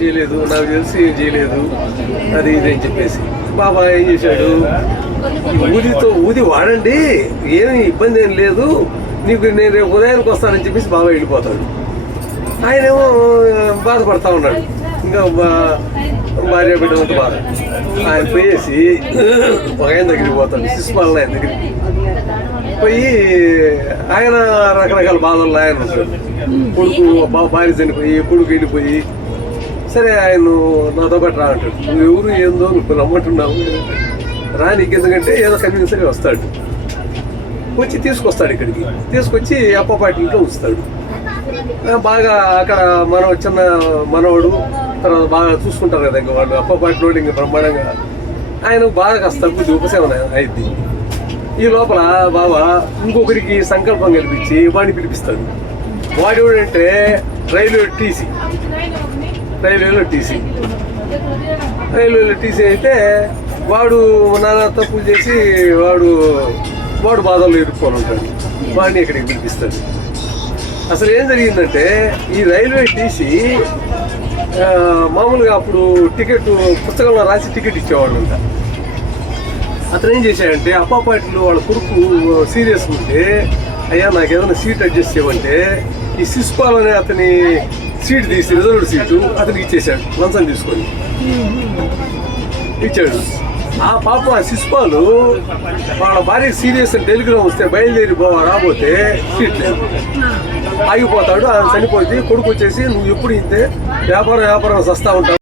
చేయలేదు, నాకు తెలిసి ఏం చేయలేదు, అది ఇది అని చెప్పేసి బాబా ఏం చేశాడు, ఊది వాడండి, ఏమి ఇబ్బంది ఏం లేదు, నీకు నేను రేపు ఉదయానికి వస్తానని చెప్పేసి బాబా వెళ్ళిపోతాడు. ఆయనేమో బాధపడతా ఉన్నాడు, ఇంకా భార్య బిడ్డంత బాధ. ఆయన పోయేసి ఒక ఆయన దగ్గరికి పోతాడు, శిశుపాలన ఆయన దగ్గరికి పోయి, ఆయన రకరకాల బాధల్లో ఆయన ఉంటాడు. కొడుకు భార్య చనిపోయి, కొడుకు వెళ్ళిపోయి, సరే ఆయన నాతో పాటు రా అంటాడు. నువ్వు ఎవరు ఏందో నువ్వు రమ్మంటున్నావు, రా, నీకు ఎందుకంటే ఏదో కన్విన్స్గా వస్తాడు. వచ్చి తీసుకొస్తాడు, ఇక్కడికి తీసుకొచ్చి అప్పపాటి ఇంట్లో ఉంచుతాడు. బాగా అక్కడ చిన్న మనవాడు తర్వాత బాగా చూసుకుంటారు కదా, ఇంకా వాళ్ళు అప్పపాటిలో ఇంకా బ్రహ్మాండంగా ఆయన బాగా కాస్త కొద్ది ఉపశమన అయింది. ఈ లోపల బాబా ఇంకొకరికి సంకల్పం కల్పించి వాడిని పిలిపిస్తాడు. వాడు ఎవడంటే రైల్వేలో టీసీ అయితే వాడు నానా తప్పులు చేసి వాడు బాధల్లో ఇరుక్కొని ఉంటాడు. వాడిని ఇక్కడికి పిలిపిస్తాడు. అసలు ఏం జరిగిందంటే, ఈ రైల్వే టీసీ మామూలుగా అప్పుడు టికెట్ పుస్తకంలో రాసి టికెట్ ఇచ్చేవాళ్ళు అంట. అతను ఏం చేశాడంటే, అప్పాపాటిలో వాళ్ళ కొడుకు సీరియస్ ఉంటే, అయ్యా నాకు ఏదైనా సీట్ అడ్జస్ట్ చేయమంటే ఈ శిశుపాల్ అనే అతని సీట్ తీసి రిజర్వ్డ్ సీటు అతనికి ఇచ్చేశాడు, లంచం తీసుకొని ఇచ్చాడు. ఆ పాప ఆ శిశుపాలు వాళ్ళ భార్య సీరియస్ అని టెలిగ్రామ్ వస్తే బయలుదేరి రాబోతే సీట్ లేదు, ఆగిపోతాడు. ఆయన చనిపోతే కొడుకు వచ్చేసి, నువ్వు ఎప్పుడు ఇంతే వ్యాపారం సస్తా ఉంటావు.